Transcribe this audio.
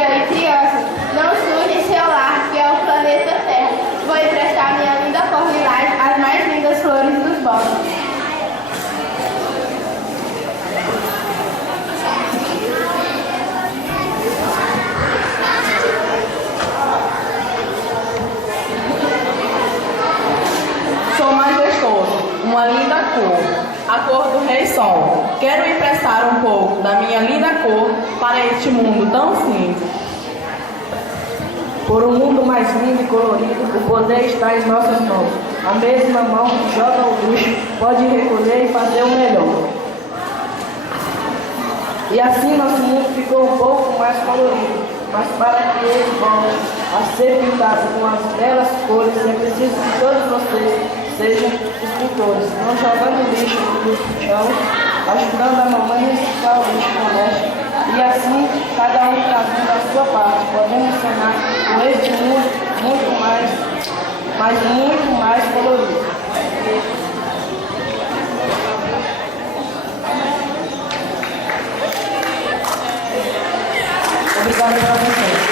dia e crianças, não sujem seu lar, que é o planeta Terra. Vou emprestar minha linda cor lilás, as mais lindas flores dos bosques. Sou majestoso, uma linda cor, a cor do Rei Sol. Quero emprestar um pouco da minha linda cor para este mundo tão simples. Por um mundo mais lindo e colorido, o poder está em nossas mãos. A mesma mão que joga o lixo pode recolher e fazer o melhor. E assim nosso mundo ficou um pouco mais colorido. Mas para que ele volte a ser pintado com as belas cores, é preciso que todos vocês sejam escultores, não jogando lixo no chão, ajudando a mamãe a reciclar o lixo doméstico. E assim, cada um fazendo a sua parte, podemos sonhar com este mundo muito mais, mas muito mais colorido. Obrigado pela atenção.